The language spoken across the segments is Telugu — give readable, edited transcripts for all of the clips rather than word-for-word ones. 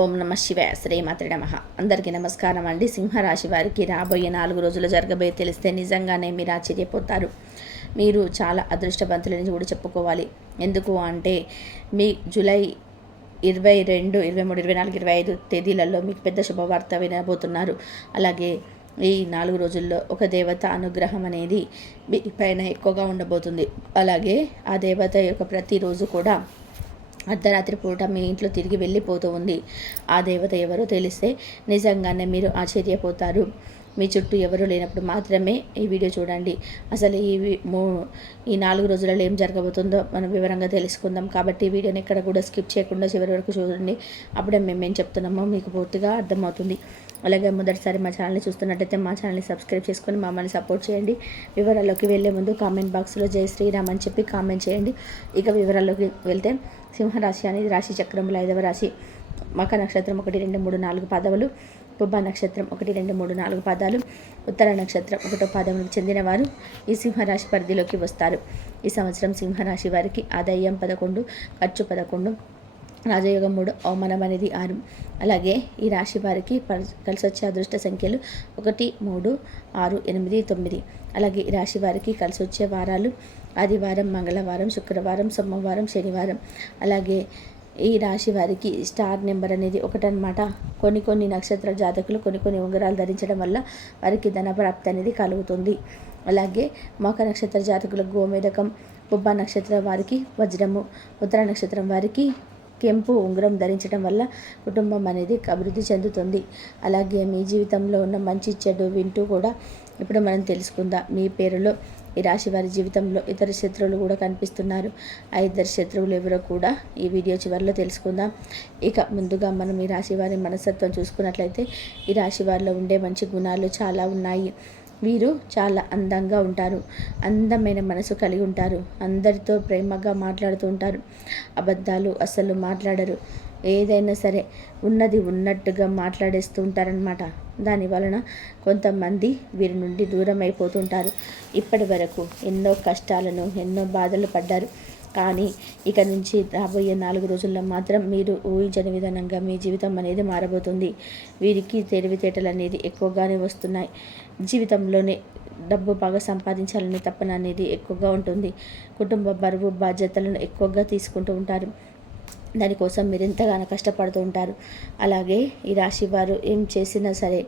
ఓం నమ శివాయ శ్రీమాత్రే నమః. అందరికీ నమస్కారం అండి. సింహరాశి వారికి రాబోయే 4 రోజులు జరగబోయే తెలిస్తే నిజంగానే మీరు ఆశ్చర్యపోతారు. మీరు చాలా అదృష్టవంతులని కూడా చెప్పుకోవాలి. ఎందుకు అంటే మీ జూలై 22, 23, 24, 25 తేదీలలో మీకు పెద్ద శుభవార్త వినబోతున్నారు. అలాగే ఈ 4 రోజుల్లో ఒక దేవత అనుగ్రహం అనేది మీ పైన ఎక్కువగా ఉండబోతుంది. అలాగే ఆ దేవత యొక్క ప్రతిరోజు కూడా అర్ధరాత్రి పూట మీ ఇంట్లో తిరిగి వెళ్ళిపోతూ ఉంది. ఆ దేవత ఎవరో తెలిస్తే నిజంగానే మీరు ఆశ్చర్యపోతారు. మీ చుట్టూ ఎవరు లేనప్పుడు మాత్రమే ఈ వీడియో చూడండి. అసలు ఈ 4 రోజులలో ఏం జరగబోతుందో మనం వివరంగా తెలుసుకుందాం. కాబట్టి ఈ వీడియోని ఎక్కడ కూడా స్కిప్ చేయకుండా చివరి వరకు చూడండి. అప్పుడే మేమేం చెప్తున్నామో మీకు పూర్తిగా అర్థమవుతుంది. అలాగే మొదటిసారి మా ఛానల్ని చూస్తున్నట్టయితే మా ఛానల్ని సబ్స్క్రైబ్ చేసుకొని మమ్మల్ని సపోర్ట్ చేయండి. వివరాల్లోకి వెళ్ళే ముందు కామెంట్ బాక్స్లో జై శ్రీరామ్ అని చెప్పి కామెంట్ చేయండి. ఇక వివరాల్లోకి వెళ్తే సింహరాశి అనేది రాశి చక్రంలో 5వ రాశి. మక నక్షత్రం 1, 2, 3, 4 పాదములు, పుబ్బ నక్షత్రం 1, 2, 3, 4 పాదాలు, ఉత్తర నక్షత్రం 1వ పాదములకు చెందినవారు ఈ సింహరాశి పరిధిలోకి వస్తారు. ఈ సంవత్సరం సింహరాశి వారికి ఆదాయం 11, ఖర్చు 11, రాజయోగం 3, అవమానం అనేది 6. అలాగే ఈ రాశి వారికి కలిసి వచ్చే అదృష్ట సంఖ్యలు 1, 3, 6, 8, 9. అలాగే ఈ రాశి వారికి కలిసి వచ్చే వారాలు ఆదివారం, మంగళవారం, శుక్రవారం, సోమవారం, శనివారం. అలాగే ఈ రాశి వారికి స్టార్ నెంబర్ అనేది 1 అన్నమాట. కొన్ని నక్షత్ర జాతకులు కొన్ని ఉంగరాలు ధరించడం వల్ల వారికి ధనప్రాప్తి అనేది కలుగుతుంది. అలాగే మక నక్షత్ర జాతకులకు గోమేదకం, పుబ్బ నక్షత్రం వారికి వజ్రము, ఉత్తర నక్షత్రం వారికి కెంపు ఉంగరం ధరించడం వల్ల కుటుంబం అనేది అభివృద్ధి చెందుతుంది. అలాగే మీ జీవితంలో ఉన్న మంచి చెడు వింటూ కూడా ఇప్పుడు మనం తెలుసుకుందాం. మీ పేరులో ఈ రాశి వారి జీవితంలో ఇతర శత్రువులు కూడా కనిపిస్తున్నారు. ఆ ఇద్దరు శత్రువులు ఎవరో కూడా ఈ వీడియో చివరిలో తెలుసుకుందాం. ఇక ముందుగా మనం ఈ రాశి వారి మనస్తత్వం చూసుకున్నట్లయితే ఈ రాశి వారిలో ఉండే మంచి గుణాలు చాలా ఉన్నాయి. వీరు చాలా అందంగా ఉంటారు. అందమైన మనసు కలిగి ఉంటారు. అందరితో ప్రేమగా మాట్లాడుతూ ఉంటారు. అబద్ధాలు అస్సలు మాట్లాడరు. ఏదైనా సరే ఉన్నది ఉన్నట్టుగా మాట్లాడేస్తూ ఉంటారనమాట. దాని వలన కొంతమంది వీరి నుండి దూరం అయిపోతుంటారు. ఇప్పటి వరకు ఎన్నో కష్టాలను ఎన్నో బాధలు పడ్డారు. కానీ ఇక నుంచి రాబోయే 4 రోజుల్లో మాత్రం మీరు ఊహించని విధానంగా మీ జీవితం అనేది మారబోతుంది. వీరికి తెలివితేటలు అనేది ఎక్కువగానే వస్తున్నాయి. జీవితంలోనే డబ్బు బాగా సంపాదించాలనే తపన అనేది ఎక్కువగా ఉంటుంది. కుటుంబ బరువు బాధ్యతలను ఎక్కువగా తీసుకుంటూ ఉంటారు. దానికోసం మీరు ఎంతగానో కష్టపడుతూ ఉంటారు. అలాగే ఈ రాశి వారు ఏం చేసినా సరే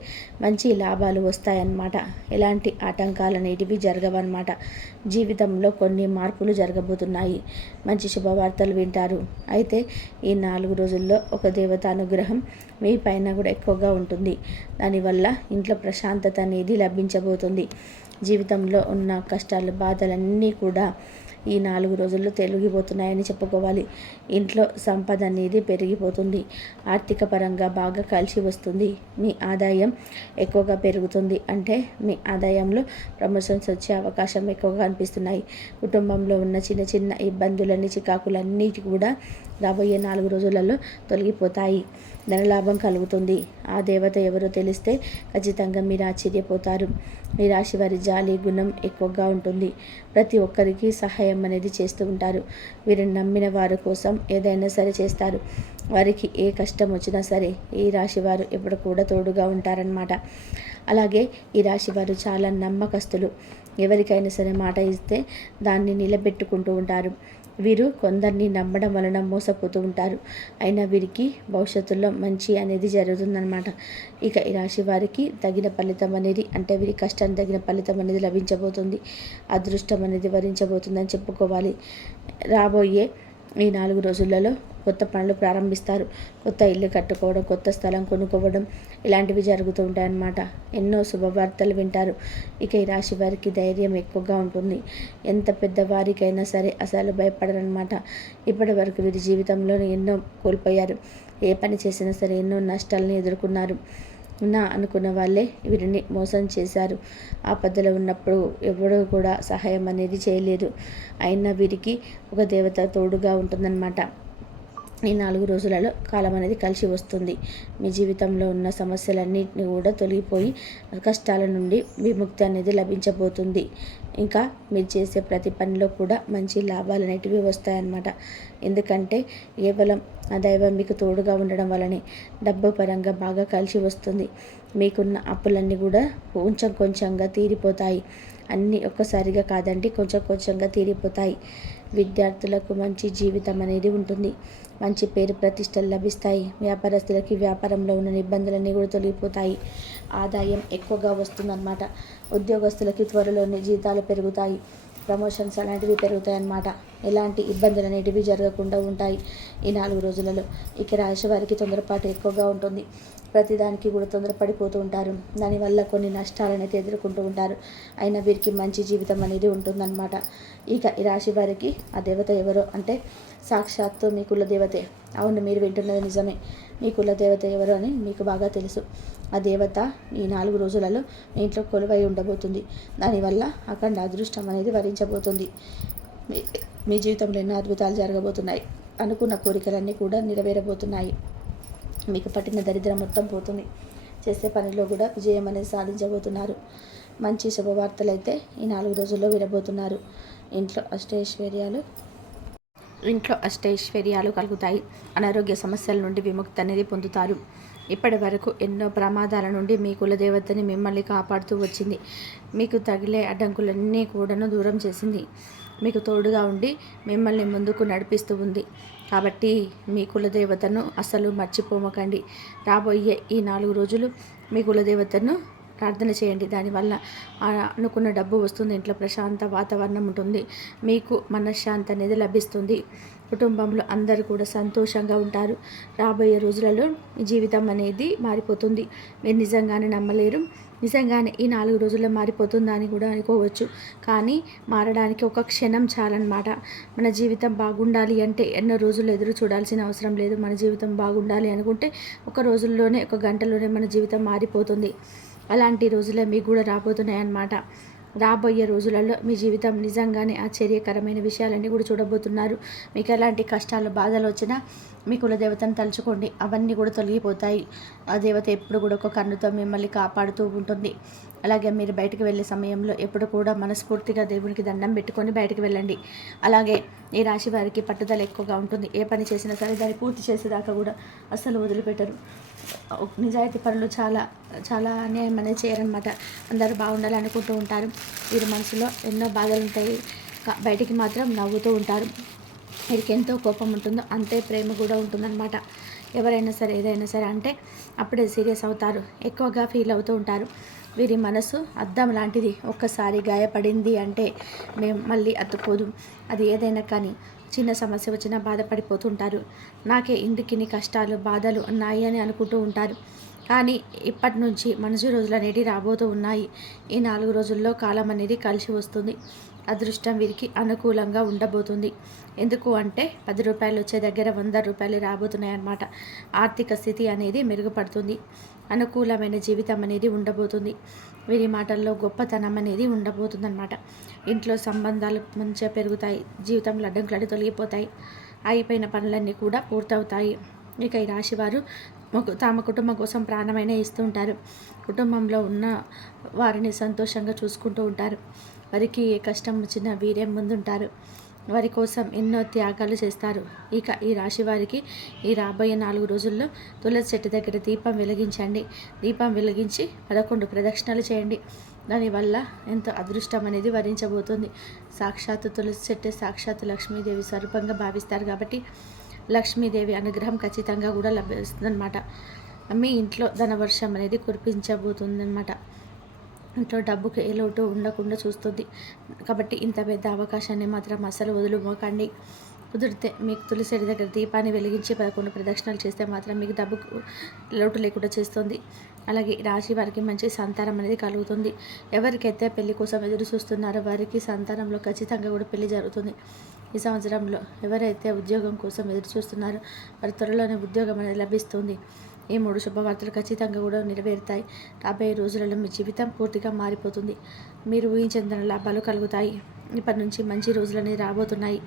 మంచి లాభాలు వస్తాయన్నమాట. ఎలాంటి ఆటంకాలు అనేటివి జరగవన్నమాట. జీవితంలో కొన్ని మార్పులు జరగబోతున్నాయి. మంచి శుభవార్తలు వింటారు. అయితే ఈ 4 రోజుల్లో ఒక దేవత అనుగ్రహం మీ పైన కూడా ఎక్కువగా ఉంటుంది. దానివల్ల ఇంట్లో ప్రశాంతత అనేది లభించబోతుంది. జీవితంలో ఉన్న కష్టాలు బాధలన్నీ కూడా ఈ 4 రోజుల్లో తొలగిపోతున్నాయని చెప్పుకోవాలి. ఇంట్లో సంపద అనేది పెరిగిపోతుంది. ఆర్థిక పరంగా బాగా కలిసి వస్తుంది. మీ ఆదాయం ఎక్కువగా పెరుగుతుంది. అంటే మీ ఆదాయంలో ప్రమోషన్స్ వచ్చే అవకాశం ఎక్కువగా అనిపిస్తున్నాయి. కుటుంబంలో ఉన్న చిన్న ఇబ్బందులన్నీ చికాకులన్నీ కూడా రాబోయే 4 రోజులలో తొలగిపోతాయి. ధనలాభం కలుగుతుంది. ఆ దేవత ఎవరో తెలిస్తే ఖచ్చితంగా మీరు ఆశ్చర్యపోతారు. ఈ రాశి వారి జాలి గుణం ఎక్కువగా ఉంటుంది. ప్రతి ఒక్కరికి సహాయం అనేది చేస్తూ ఉంటారు. వీరిని నమ్మిన వారి కోసం ఏదైనా సరే చేస్తారు. వారికి ఏ కష్టం వచ్చినా సరే ఈ రాశి వారు ఎప్పుడు కూడా తోడుగా ఉంటారన్నమాట. అలాగే ఈ రాశి వారు చాలా నమ్మకస్తులు. ఎవరికైనా సరే మాట ఇస్తే దాన్ని నిలబెట్టుకుంటూ ఉంటారు. వీరు కొందరిని నమ్మడం వలన మోసపోతూ ఉంటారు. అయినా వీరికి భవిష్యత్తులో మంచి అనేది జరుగుతుందన్నమాట. ఇక ఈ రాశి వారికి తగిన ఫలితం అనేది, అంటే వీరి కష్టానికి తగిన ఫలితం అనేది లభించబోతుంది. అదృష్టం అనేది వరించబోతుందని చెప్పుకోవాలి. రాబోయే ఈ 4 రోజులలో కొత్త పనులు ప్రారంభిస్తారు. కొత్త ఇల్లు కట్టుకోవడం, కొత్త స్థలం కొనుక్కోవడం ఇలాంటివి జరుగుతూ ఉంటాయన్నమాట. ఎన్నో శుభవార్తలు వింటారు. ఇక ఈ రాశి వారికి ధైర్యం ఎక్కువగా ఉంటుంది. ఎంత పెద్దవారికైనా సరే అసలు భయపడరన్నమాట. ఇప్పటి వరకు వీరి జీవితంలో ఎన్నో కోల్పోయారు. ఏ పని చేసినా సరే ఎన్నో నష్టాలను ఎదుర్కొన్నారు. అనుకున్న వాళ్ళే వీరిని మోసం చేశారు. ఆపదలో ఉన్నప్పుడు ఎవడూ కూడా సహాయం అనేది చేయలేదు. అయినా వీరికి ఒక దేవత తోడుగా ఉంటుందన్నమాట. ఈ 4 రోజులలో కాలం అనేది కలిసి వస్తుంది. మీ జీవితంలో ఉన్న సమస్యలన్నిటిని కూడా తొలగిపోయి కష్టాల నుండి విముక్తి అనేది లభించబోతుంది. ఇంకా మీరు చేసే ప్రతి పనిలో కూడా మంచి లాభాలు అనేటివి వస్తాయన్నమాట. ఎందుకంటే కేవలం ఆ దైవం మీకు తోడుగా ఉండడం వల్లనే డబ్బు పరంగా బాగా కలిసి వస్తుంది. మీకున్న అప్పులన్నీ కూడా కొంచెం కొంచెంగా తీరిపోతాయి. అన్నీ ఒక్కసారిగా కాదండి, కొంచెం కొంచెంగా తీరిపోతాయి. విద్యార్థులకు మంచి జీవితం అనేది ఉంటుంది. మంచి పేరు ప్రతిష్టలు లభిస్తాయి. వ్యాపారస్తులకి వ్యాపారంలో ఉన్న ఇబ్బందులన్నీ కూడా తొలగిపోతాయి. ఆదాయం ఎక్కువగా వస్తుందన్నమాట. ఉద్యోగస్తులకి త్వరలోనే జీతాలు పెరుగుతాయి. ప్రమోషన్స్ అలాంటివి పెరుగుతాయి అన్నమాట. ఎలాంటి ఇబ్బందులు అనేటివి జరగకుండా ఉంటాయి ఈ 4 రోజులలో. ఇక రాశి వారికి తొందరపాటు ఎక్కువగా ఉంటుంది. ప్రతిదానికి కూడా తొందరపడిపోతూ ఉంటారు. దానివల్ల కొన్ని నష్టాలనైతే ఎదుర్కొంటూ ఉంటారు. అయినా వీరికి మంచి జీవితం అనేది ఉంటుందన్నమాట. ఇక ఈ రాశి వారికి ఆ దేవత ఎవరో అంటే సాక్షాత్తు మీ కుల దేవతే. అవును, మీరు వింటున్నది నిజమే. మీ కుల దేవత ఎవరో అని మీకు బాగా తెలుసు. ఆ దేవత ఈ 4 రోజులలో మీ ఇంట్లో కొలువై ఉండబోతుంది. దానివల్ల అఖండ అదృష్టం అనేది వరించబోతుంది. మీ జీవితంలో ఎన్నో అద్భుతాలు జరగబోతున్నాయి. అనుకున్న కోరికలన్నీ కూడా నెరవేరబోతున్నాయి. మీకు పట్టిన దరిద్రం మొత్తం పోతుంది. చేసే పనిలో కూడా విజయం అనేది సాధించబోతున్నారు. మంచి శుభవార్తలు అయితే ఈ 4 రోజుల్లో వినబోతున్నారు. ఇంట్లో అష్టైశ్వర్యాలు కలుగుతాయి. అనారోగ్య సమస్యల నుండి విముక్తి అనేది పొందుతారు. ఇప్పటి వరకు ఎన్నో ప్రమాదాల నుండి మీ కులదేవతని మిమ్మల్ని కాపాడుతూ వచ్చింది. మీకు తగిలే అడ్డంకులన్నీ కూడాను దూరం చేసింది. మీకు తోడుగా ఉండి మిమ్మల్ని ముందుకు నడిపిస్తూ ఉంది. కాబట్టి మీ కులదేవతను అసలు మర్చిపోమకండి. రాబోయే ఈ 4 రోజులు మీ కులదేవతను ప్రార్థన చేయండి. దానివల్ల అనుకున్న డబ్బు వస్తుంది. ఇంట్లో ప్రశాంత వాతావరణం ఉంటుంది. మీకు మనశ్శాంతి అనేది లభిస్తుంది. కుటుంబంలో అందరూ కూడా సంతోషంగా ఉంటారు. రాబోయే రోజులలో మీ జీవితం అనేది మారిపోతుంది. మీరు నిజంగానే నమ్మలేరు. నిజంగానే ఈ 4 రోజుల్లో మారిపోతుందా అని కూడా అనుకోవచ్చు. కానీ మారడానికి ఒక క్షణం చాలన్నమాట. మన జీవితం బాగుండాలి అంటే ఎన్నో రోజులు ఎదురు చూడాల్సిన అవసరం లేదు. మన జీవితం బాగుండాలి అనుకుంటే ఒక రోజుల్లోనే, ఒక గంటలోనే మన జీవితం మారిపోతుంది. అలాంటి రోజులే మీకు కూడా రాబోతున్నాయి అన్నమాట. రాబోయే రోజులలో మీ జీవితం నిజంగానే ఆశ్చర్యకరమైన విషయాలన్నీ కూడా చూడబోతున్నారు. మీకు ఎలాంటి కష్టాలు బాధలు వచ్చినా మీ కులదేవతను తలుచుకోండి, అవన్నీ కూడా తొలగిపోతాయి. ఆ దేవత ఎప్పుడు కూడా ఒక కన్నుతో మిమ్మల్ని కాపాడుతూ ఉంటుంది. అలాగే మీరు బయటకు వెళ్ళే సమయంలో ఎప్పుడు కూడా మనస్ఫూర్తిగా దేవునికి దండం పెట్టుకొని బయటకు వెళ్ళండి. అలాగే ఈ రాశి వారికి పట్టుదల ఎక్కువగా ఉంటుంది. ఏ పని చేసినా సరే దాన్ని పూర్తి చేసేదాకా కూడా అస్సలు వదిలిపెట్టరు. నిజాయితీ పనులు చాలా చాలా అన్యాయం అనేది చేయరనమాట. అందరూ బాగుండాలి అనుకుంటూ ఉంటారు. వీరి మనసులో ఎన్నో బాధలు ఉంటాయి. బయటికి మాత్రం నవ్వుతూ ఉంటారు. వీరికి ఎంతో కోపం ఉంటుందో అంతే ప్రేమ కూడా ఉంటుందన్నమాట. ఎవరైనా సరే ఏదైనా సరే అంటే అప్పుడే సీరియస్ అవుతారు. ఎక్కువగా ఫీల్ అవుతూ ఉంటారు. వీరి మనసు అద్దం లాంటిది. ఒక్కసారి గాయపడింది అంటే మేము మళ్ళీ అతుక్కోదు. అది ఏదైనా కానీ చిన్న సమస్య వచ్చినా బాధపడిపోతుంటారు. నాకే ఇందుకిని కష్టాలు బాధలు ఉన్నాయి అని అనుకుంటూ ఉంటారు. కానీ ఇప్పటి నుంచి మంచి రోజులు అనేవి రాబోతూ ఉన్నాయి. ఈ 4 రోజుల్లో కాలం అనేది కలిసి వస్తుంది. అదృష్టం వీరికి అనుకూలంగా ఉండబోతుంది. ఎందుకు అంటే 10 రూపాయలు వచ్చే దగ్గర 100 రూపాయలు రాబోతున్నాయి అన్నమాట. ఆర్థిక స్థితి అనేది మెరుగుపడుతుంది. అనుకూలమైన జీవితం అనేది ఉండబోతుంది. వీరి మాటల్లో గొప్పతనం అనేది ఉండబోతుందన్నమాట. ఇంట్లో సంబంధాలు మంచిగా పెరుగుతాయి. జీవితంలో అడ్డంకులు తొలగిపోతాయి. అయిపోయిన పనులన్నీ కూడా పూర్తవుతాయి. ఇక ఈ రాశివారు తమ కుటుంబం కోసం ప్రాణమైన ఇస్తూ ఉంటారు. కుటుంబంలో ఉన్న వారిని సంతోషంగా చూసుకుంటూ ఉంటారు. వారికి ఏ కష్టం వచ్చినా వీరే ముందుంటారు. వారి కోసం ఎన్నో త్యాగాలు చేస్తారు. ఇక ఈ రాశి వారికి ఈ రాబోయే 4 రోజుల్లో తులసి చెట్టు దగ్గర దీపం వెలిగించండి. దీపం వెలిగించి 11 ప్రదక్షిణలు చేయండి. దానివల్ల ఎంతో అదృష్టం అనేది వరించబోతుంది. సాక్షాత్తు తులసి చెట్టు సాక్షాత్తు లక్ష్మీదేవి స్వరూపంగా భావిస్తారు కాబట్టి లక్ష్మీదేవి అనుగ్రహం ఖచ్చితంగా కూడా లభిస్తుందన్నమాట. మీ ఇంట్లో ధనవర్షం అనేది కురిపించబోతుందన్నమాట. ఇంట్లో డబ్బుకి ఏ లోటు ఉండకుండా చూస్తుంది. కాబట్టి ఇంత పెద్ద అవకాశాన్ని మాత్రం అసలు వదులుకోకండి. కుదిరితే మీకు తులసి దగ్గర దీపాన్ని వెలిగించి 11 ప్రదక్షిణలు చేస్తే మాత్రం మీకు డబ్బుకు లోటు లేకుండా చేస్తుంది. అలాగే రాశి వారికి మంచి సంతానం అనేది కలుగుతుంది. ఎవరికైతే పెళ్లి కోసం ఎదురు చూస్తున్నారో వారికి సంతానంలో ఖచ్చితంగా కూడా పెళ్లి జరుగుతుంది. ఈ సంవత్సరంలో ఎవరైతే ఉద్యోగం కోసం ఎదురు చూస్తున్నారో వారి త్వరలోనే ఉద్యోగం అనేది లభిస్తుంది. ఈ 3 శుభవార్తలు ఖచ్చితంగా కూడా నెరవేరుతాయి. రాబోయే రోజులలో మీ జీవితం పూర్తిగా మారిపోతుంది. మీరు ఊహించిన లాభాలు కలుగుతాయి. ఇప్పటి నుంచి మంచి రోజులు అనేవి రాబోతున్నాయి.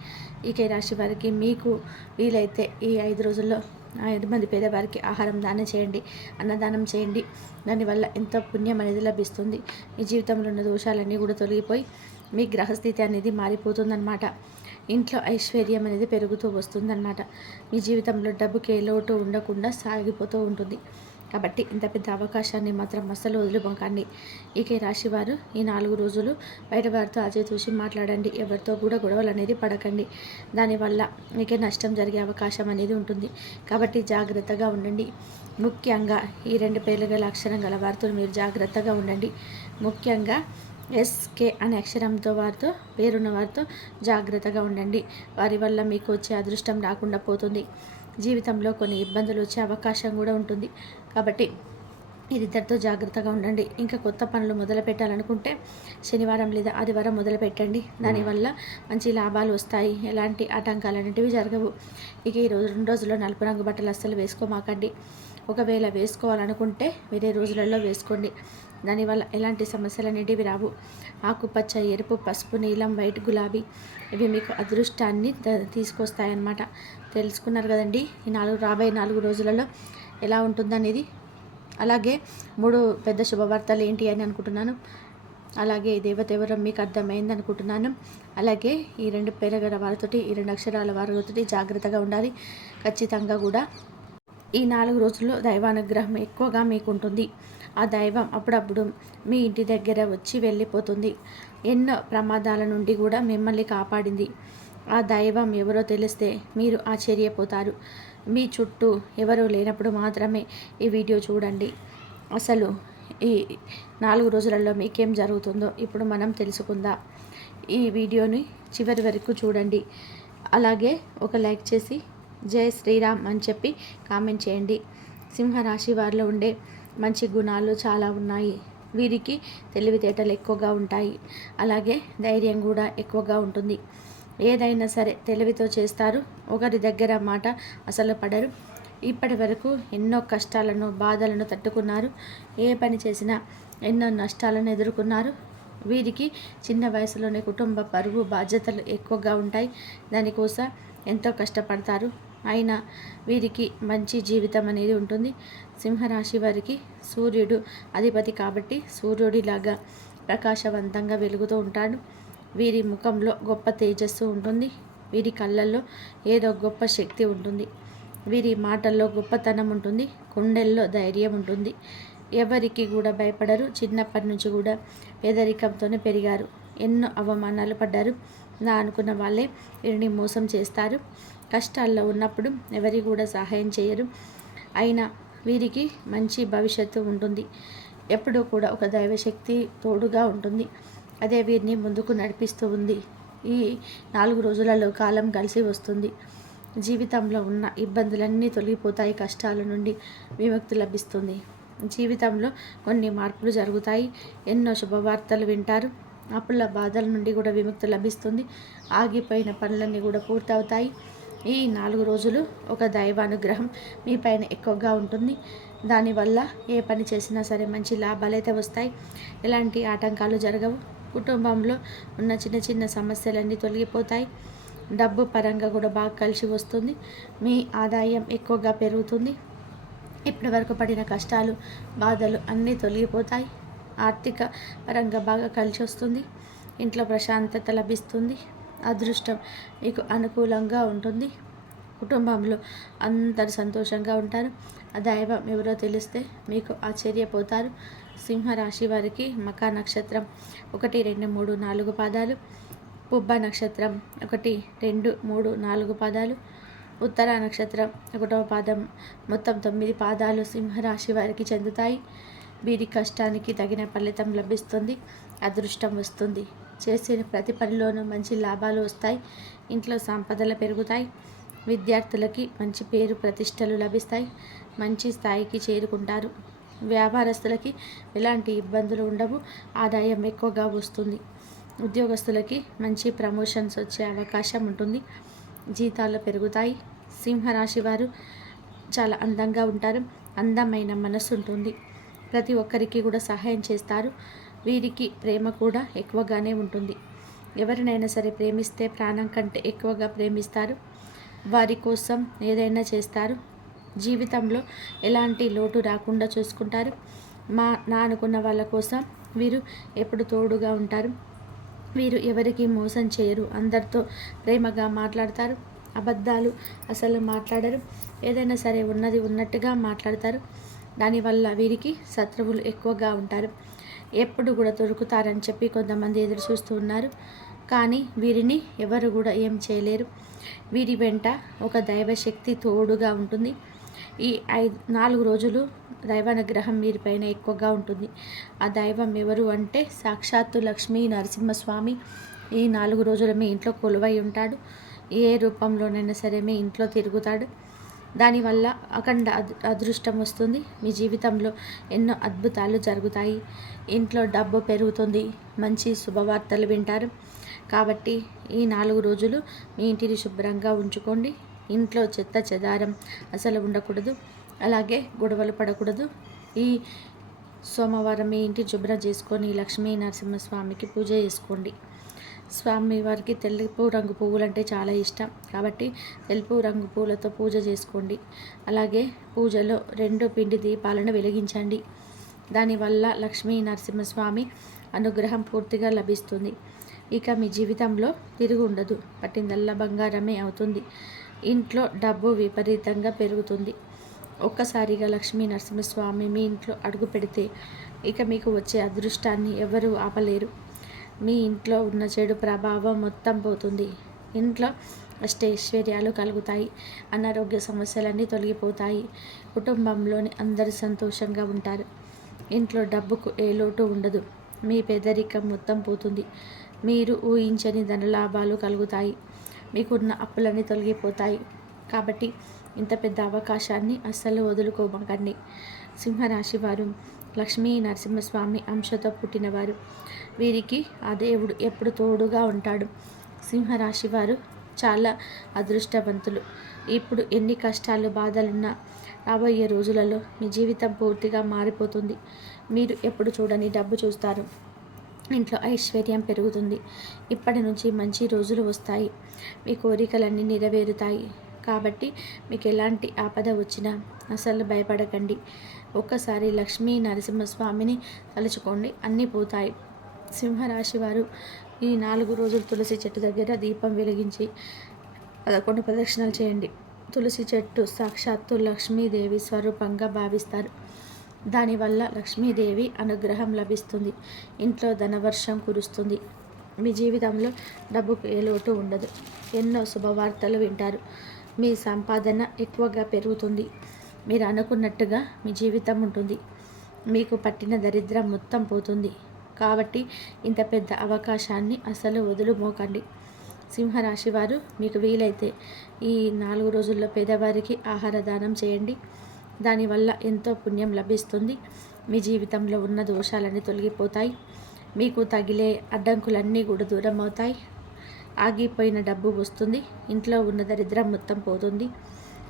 ఇక ఈ రాశి వారికి మీకు వీలైతే ఈ 5 రోజుల్లో 5 మంది పేదవారికి ఆహారం దానం చేయండి, అన్నదానం చేయండి. దానివల్ల ఎంతో పుణ్యం అనేది లభిస్తుంది. మీ జీవితంలో ఉన్న దోషాలన్నీ కూడా తొలగిపోయి మీ గ్రహస్థితి అనేది మారిపోతుందన్నమాట. ఇంట్లో ఐశ్వర్యం అనేది పెరుగుతూ వస్తుందన్నమాట. మీ జీవితంలో డబ్బుకి ఏ లోటు ఉండకుండా సాగిపోతూ ఉంటుంది. కాబట్టి ఇంత పెద్ద అవకాశాన్ని మాత్రం అస్సలు వదిలిపోకండి. ఇక ఈ రాశివారు ఈ 4 రోజులు బయట వారితో ఆచితూచి మాట్లాడండి. ఎవరితో కూడా గొడవలు అనేది పడకండి. దానివల్ల మీకే నష్టం జరిగే అవకాశం అనేది ఉంటుంది. కాబట్టి జాగ్రత్తగా ఉండండి. ముఖ్యంగా ఈ 2 పేర్లు గల అక్షరం గల వారితో మీరు జాగ్రత్తగా ఉండండి. ముఖ్యంగా ఎస్కే అనే అక్షరంతో వారితో పేరున్న వారితో జాగ్రత్తగా ఉండండి. వారి వల్ల మీకు వచ్చే అదృష్టం రాకుండా పోతుంది. జీవితంలో కొన్ని ఇబ్బందులు వచ్చే అవకాశం కూడా ఉంటుంది. కాబట్టి వీరిద్దరితో జాగ్రత్తగా ఉండండి. ఇంకా కొత్త పనులు మొదలు పెట్టాలనుకుంటే శనివారం లేదా ఆదివారం మొదలు పెట్టండి. దానివల్ల మంచి లాభాలు వస్తాయి. ఎలాంటి ఆటంకాలు అనేటివి జరగవు. ఇక ఈ 2 రోజుల్లో నలుపు రంగు బట్టలు అస్సలు వేసుకోమాకండి. ఒకవేళ వేసుకోవాలనుకుంటే వేరే రోజులలో వేసుకోండి. దానివల్ల ఎలాంటి సమస్యలు అనేటివి రావు. ఆకుపచ్చ, ఎరుపు, పసుపు, నీలం, వైట్, గులాబీ ఇవి మీకు అదృష్టాన్ని తీసుకొస్తాయన్నమాట. తెలుసుకున్నారు కదండి ఈ రాబోయే 4 రోజులలో ఎలా ఉంటుందనేది. అలాగే 3 పెద్ద శుభవార్తలు ఏంటి అని అనుకుంటున్నాను. అలాగే దేవత ఎవరో మీకు అర్థమైంది అనుకుంటున్నాను. అలాగే ఈ 2 పేర్ల గల వారితోటి, ఈ 2 అక్షరాల వారితోటి జాగ్రత్తగా ఉండాలి. ఖచ్చితంగా కూడా ఈ 4 రోజుల్లో దైవానుగ్రహం ఎక్కువగా మీకు ఉంటుంది. ఆ దైవం అప్పుడప్పుడు మీ ఇంటి దగ్గర వచ్చి వెళ్ళిపోతుంది. ఎన్నో ప్రమాదాల నుండి కూడా మిమ్మల్ని కాపాడింది. ఆ దైవం ఎవరో తెలిస్తే మీరు ఆశ్చర్యపోతారు. మీ చుట్టూ ఎవరూ లేనప్పుడు మాత్రమే ఈ వీడియో చూడండి. అసలు ఈ 4 రోజులలో మీకేం జరుగుతుందో ఇప్పుడు మనం తెలుసుకుందాం. ఈ వీడియోని చివరి వరకు చూడండి. అలాగే ఒక లైక్ చేసి జై శ్రీరామ్ అని చెప్పి కామెంట్ చేయండి. సింహరాశి వారిలో ఉండే మంచి గుణాలు చాలా ఉన్నాయి. వీరికి తెలివితేటలు ఎక్కువగా ఉంటాయి. అలాగే ధైర్యం కూడా ఎక్కువగా ఉంటుంది. ఏదైనా సరే తెలివితో చేస్తారు. ఒకరి దగ్గర మాట అసలు పడరు. ఇప్పటి వరకు ఎన్నో కష్టాలను, బాధలను తట్టుకున్నారు. ఏ పని చేసినా ఎన్నో నష్టాలను ఎదుర్కొన్నారు. వీరికి చిన్న వయసులోనే కుటుంబ పరువు బాధ్యతలు ఎక్కువగా ఉంటాయి. దానికోసం ఎంతో కష్టపడతారు. అయినా వీరికి మంచి జీవితం అనేది ఉంటుంది. సింహరాశి వారికి సూర్యుడు అధిపతి కాబట్టి సూర్యుడిలాగా ప్రకాశవంతంగా వెలుగుతూ ఉంటాడు. వీరి ముఖంలో గొప్ప తేజస్సు ఉంటుంది. వీరి కళ్ళల్లో ఏదో గొప్ప శక్తి ఉంటుంది. వీరి మాటల్లో గొప్పతనం ఉంటుంది. గుండెల్లో ధైర్యం ఉంటుంది. ఎవరికి కూడా భయపడరు. చిన్నప్పటి నుంచి కూడా పేదరికంతోనే పెరిగారు. ఎన్నో అవమానాలు పడ్డారు. నా అనుకున్న వాళ్ళే వీరిని మోసం చేస్తారు. కష్టాల్లో ఉన్నప్పుడు ఎవరి కూడా సహాయం చేయరు. అయినా వీరికి మంచి భవిష్యత్తు ఉంటుంది. ఎప్పుడూ కూడా ఒక దైవశక్తి తోడుగా ఉంటుంది. అదే వీరిని ముందుకు నడిపిస్తూ ఉంది. ఈ 4 రోజులలో కాలం కలిసి వస్తుంది. జీవితంలో ఉన్న ఇబ్బందులన్నీ తొలగిపోతాయి. కష్టాల నుండి విముక్తి లభిస్తుంది. జీవితంలో కొన్ని మార్పులు జరుగుతాయి. ఎన్నో శుభవార్తలు వింటారు. అప్పుల బాధల నుండి కూడా విముక్తి లభిస్తుంది. ఆగిపోయిన పనులన్నీ కూడా పూర్తవుతాయి. ఈ 4 రోజులు ఒక దైవానుగ్రహం మీ పైన ఎక్కువగా ఉంటుంది. దానివల్ల ఏ పని చేసినా సరే మంచి లాభాలైతే వస్తాయి. ఎలాంటి ఆటంకాలు జరగవు. కుటుంబంలో ఉన్న చిన్న చిన్న సమస్యలన్నీ తొలగిపోతాయి. డబ్బు పరంగా కూడా బాగా కలిసి వస్తుంది. మీ ఆదాయం ఎక్కువగా పెరుగుతుంది. ఇప్పటి వరకు పడిన కష్టాలు, బాధలు అన్నీ తొలగిపోతాయి. ఆర్థిక పరంగా బాగా కలిసి వస్తుంది. ఇంట్లో ప్రశాంతత లభిస్తుంది. అదృష్టం మీకు అనుకూలంగా ఉంటుంది. కుటుంబంలో అందరు సంతోషంగా ఉంటారు. ఆ దైవం ఎవరో తెలిస్తే మీకు ఆశ్చర్యపోతారు. సింహరాశి వారికి మకా నక్షత్రం 1, 2, 3, 4 పాదాలు, పుబ్బ నక్షత్రం 1, 2, 3, 4 పాదాలు, ఉత్తర నక్షత్రం 1వ పాదం, మొత్తం 9 పాదాలు సింహరాశి వారికి చెందుతాయి. వీరి కష్టానికి తగిన ఫలితం లభిస్తుంది. అదృష్టం వస్తుంది. చేసిన ప్రతి పనిలోనూ మంచి లాభాలు వస్తాయి. ఇంట్లో సంపదలు పెరుగుతాయి. విద్యార్థులకి మంచి పేరు ప్రతిష్టలు లభిస్తాయి. మంచి స్థాయికి చేరుకుంటారు. వ్యాపారస్తులకి ఎలాంటి ఇబ్బందులు ఉండవు. ఆదాయం ఎక్కువగా వస్తుంది. ఉద్యోగస్తులకి మంచి ప్రమోషన్స్ వచ్చే అవకాశం ఉంటుంది. జీతాలు పెరుగుతాయి. సింహరాశి వారు చాలా అందంగా ఉంటారు. అందమైన మనసు ఉంటుంది. ప్రతి ఒక్కరికి కూడా సహాయం చేస్తారు. వీరికి ప్రేమ కూడా ఎక్కువగానే ఉంటుంది. ఎవరినైనా సరే ప్రేమిస్తే ప్రాణం కంటే ఎక్కువగా ప్రేమిస్తారు. వారి కోసం ఏదైనా చేస్తారు. జీవితంలో ఎలాంటి లోటు రాకుండా చూసుకుంటారు. నా అనుకున్న వాళ్ళ కోసం వీరు ఎప్పుడు తోడుగా ఉంటారు. వీరు ఎవరికి మోసం చేయరు. అందరితో ప్రేమగా మాట్లాడతారు. అబద్ధాలు అసలు మాట్లాడరు. ఏదైనా సరే ఉన్నది ఉన్నట్టుగా మాట్లాడతారు. దానివల్ల వీరికి శత్రువులు ఎక్కువగా ఉంటారు. ఎప్పుడు కూడా దొరుకుతారని చెప్పి కొంతమంది ఎదురు చూస్తూ ఉన్నారు. కానీ వీరిని ఎవరు కూడా ఏం చేయలేరు. వీరి వెంట ఒక దైవశక్తి తోడుగా ఉంటుంది. ఈ 4 రోజులు దైవానుగ్రహం వీరిపైన ఎక్కువగా ఉంటుంది. ఆ దైవం ఎవరు అంటే సాక్షాత్తు లక్ష్మీ నరసింహస్వామి ఈ 4 రోజులు మీ ఇంట్లో కొలువై ఉంటాడు. ఏ రూపంలోనైనా సరే మీ ఇంట్లో తిరుగుతాడు. దానివల్ల అఖండ అదృష్టం వస్తుంది. మీ జీవితంలో ఎన్నో అద్భుతాలు జరుగుతాయి. ఇంట్లో డబ్బు పెరుగుతుంది. మంచి శుభవార్తలు వింటారు. కాబట్టి ఈ 4 రోజులు మీ ఇంటిని శుభ్రంగా ఉంచుకోండి. ఇంట్లో చెత్త చెదారం అసలు ఉండకూడదు. అలాగే గొడవలు పడకూడదు. ఈ సోమవారం మీ ఇంటిని శుభ్రం చేసుకొని లక్ష్మీ నరసింహస్వామికి పూజ చేసుకోండి. స్వామి వారికి తెలుపు రంగు పువ్వులు అంటే చాలా ఇష్టం. కాబట్టి తెలుపు రంగు పువ్వులతో పూజ చేసుకోండి. అలాగే పూజలో 2 పిండి దీపాలను వెలిగించండి. దానివల్ల లక్ష్మీ నరసింహస్వామి అనుగ్రహం పూర్తిగా లభిస్తుంది. ఇక మీ జీవితంలో తిరుగు ఉండదు. పట్టిందల్లా బంగారమే అవుతుంది. ఇంట్లో డబ్బు విపరీతంగా పెరుగుతుంది. ఒక్కసారిగా లక్ష్మీ నరసింహస్వామి మీ ఇంట్లో అడుగు పెడితే ఇక మీకు వచ్చే అదృష్టాన్ని ఎవరూ ఆపలేరు. మీ ఇంట్లో ఉన్న చెడు ప్రభావం మొత్తం పోతుంది. ఇంట్లో అష్టైశ్వర్యాలు కలుగుతాయి. అనారోగ్య సమస్యలన్నీ తొలగిపోతాయి. కుటుంబంలోని అందరూ సంతోషంగా ఉంటారు. ఇంట్లో డబ్బుకు ఏ లోటు ఉండదు. మీ పేదరికం మొత్తం పోతుంది. మీరు ఊహించని ధనలాభాలు కలుగుతాయి. మీకున్న అప్పులన్నీ తొలగిపోతాయి. కాబట్టి ఇంత పెద్ద అవకాశాన్ని అస్సలు వదులుకోమకండి. సింహరాశి వారు లక్ష్మీ నరసింహస్వామి అంశతో పుట్టినవారు. వీరికి ఆ దేవుడు ఎప్పుడు తోడుగా ఉంటాడు. సింహరాశి వారు చాలా అదృష్టవంతులు. ఇప్పుడు ఎన్ని కష్టాలు బాధలున్నా రాబోయే రోజులలో మీ జీవితం పూర్తిగా మారిపోతుంది. మీరు ఎప్పుడు చూడని డబ్బు చూస్తారు. ఇంట్లో ఐశ్వర్యం పెరుగుతుంది. ఇప్పటి నుంచి మంచి రోజులు వస్తాయి. మీ కోరికలన్నీ నెరవేరుతాయి. కాబట్టి మీకు ఎలాంటి ఆపద వచ్చినా అసలు భయపడకండి. ఒక్కసారి లక్ష్మీ నరసింహస్వామిని తలుచుకోండి, అన్నీ పోతాయి. సింహరాశి వారు ఈ 4 రోజులు తులసి చెట్టు దగ్గర దీపం వెలిగించి 11 ప్రదక్షిణలు చేయండి. తులసి చెట్టు సాక్షాత్తు లక్ష్మీదేవి స్వరూపంగా భావిస్తారు. దానివల్ల లక్ష్మీదేవి అనుగ్రహం లభిస్తుంది. ఇంట్లో ధనవర్షం కురుస్తుంది. మీ జీవితంలో డబ్బుకు ఏ లోటు ఉండదు. ఎన్నో శుభవార్తలు వింటారు. మీ సంపాదన ఎక్కువగా పెరుగుతుంది. మీరు అనుకున్నట్టుగా మీ జీవితం ఉంటుంది. మీకు పట్టిన దరిద్రం మొత్తం పోతుంది. కాబట్టి ఇంత పెద్ద అవకాశాన్ని అసలు వదులుమోకండి. సింహరాశి వారు మీకు వీలైతే ఈ 4 రోజుల్లో పేదవారికి ఆహార దానం చేయండి. దానివల్ల ఎంతో పుణ్యం లభిస్తుంది. మీ జీవితంలో ఉన్న దోషాలన్నీ తొలగిపోతాయి. మీకు తగిలే అడ్డంకులన్నీ కూడా దూరం అవుతాయి. ఆగిపోయిన డబ్బు వస్తుంది. ఇంట్లో ఉన్న దరిద్రం మొత్తం పోతుంది.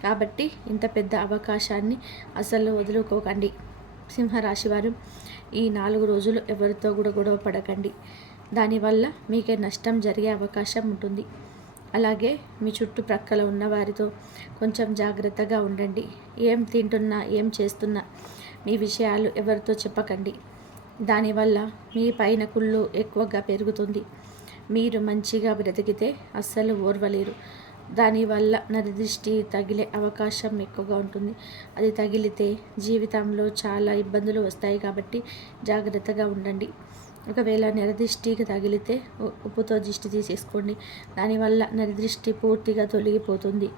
కాబట్టి ఇంత పెద్ద అవకాశాన్ని అసలు వదులుకోకండి. సింహరాశి వారు ఈ 4 రోజులు ఎవరితో కూడా గొడవ పడకండి. దానివల్ల మీకే నష్టం జరిగే అవకాశం ఉంటుంది. అలాగే మీ చుట్టుప్రక్కల ఉన్న వారితో కొంచెం జాగ్రత్తగా ఉండండి. ఏం తింటున్నా ఏం చేస్తున్నా మీ విషయాలు ఎవరితో చెప్పకండి. దానివల్ల మీ పైన కుళ్ళు ఎక్కువగా పెరుగుతుంది. మీరు మంచిగా బ్రతికితే అస్సలు ఓర్వలేరు. దానివల్ల నరదృష్టి తగిలే అవకాశం ఎక్కువగా ఉంటుంది. అది తగిలితే జీవితంలో చాలా ఇబ్బందులు వస్తాయి. కాబట్టి జాగ్రత్తగా ఉండండి. ఒకవేళ నరదృష్టికి తగిలితే ఉప్పుతో దిష్టి తీసేసుకోండి. దానివల్ల నరదృష్టి పూర్తిగా తొలగిపోతుంది.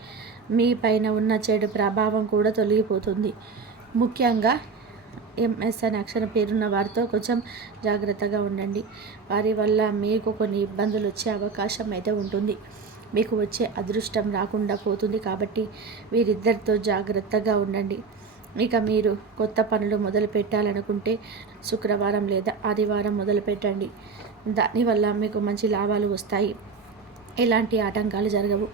మీ పైన ఉన్న చెడు ప్రభావం కూడా తొలగిపోతుంది. ముఖ్యంగా MS అనే అక్షరం పేరున్న వారితో కొంచెం జాగ్రత్తగా ఉండండి. వారి వల్ల మీకు కొన్ని ఇబ్బందులు వచ్చే అవకాశం అయితే ఉంటుంది. మీకు వచ్చే అదృష్టం రాకుండా పోతుంది. కాబట్టి వీరిద్దరితో జాగ్రత్తగా ఉండండి. ఇక మీరు కొత్త పనులు మొదలు పెట్టాలనుకుంటే శుక్రవారం లేదా ఆదివారం మొదలు పెట్టండి. దానివల్ల మీకు మంచి లాభాలు వస్తాయి. ఎలాంటి ఆటంకాలు జరగవు.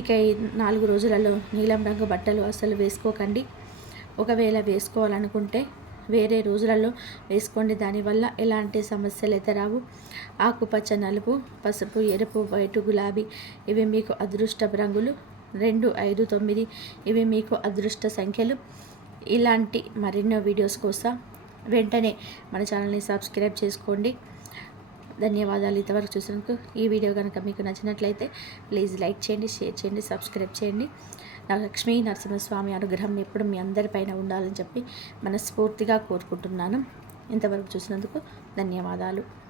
ఇక ఈ 4 రోజులలో నీలం రంగు బట్టలు అస్సలు వేసుకోకండి. ఒకవేళ వేసుకోవాలనుకుంటే వేరే రోజులలో వేసుకోండి. దానివల్ల ఎలాంటి సమస్యలు అయితే రావు. ఆకుపచ్చ, నలుపు, పసుపు, ఎరుపు, వైటు, గులాబీ ఇవి మీకు అదృష్ట రంగులు. 2, 5, 9 ఇవి మీకు అదృష్ట సంఖ్యలు. ఇలాంటి మరెన్నో వీడియోస్ కోసం వెంటనే మన ఛానల్ని సబ్స్క్రైబ్ చేసుకోండి. ధన్యవాదాలు ఇంతవరకు చూసినందుకు. ఈ వీడియో కనుక మీకు నచ్చినట్లయితే ప్లీజ్ లైక్ చేయండి, షేర్ చేయండి, సబ్స్క్రైబ్ చేయండి. లక్ష్మీ నరసింహస్వామి అనుగ్రహం ఎప్పుడు మీ అందరిపైన ఉండాలని చెప్పి మనస్ఫూర్తిగా కోరుకుంటున్నాను. ఇంతవరకు చూసినందుకు ధన్యవాదాలు.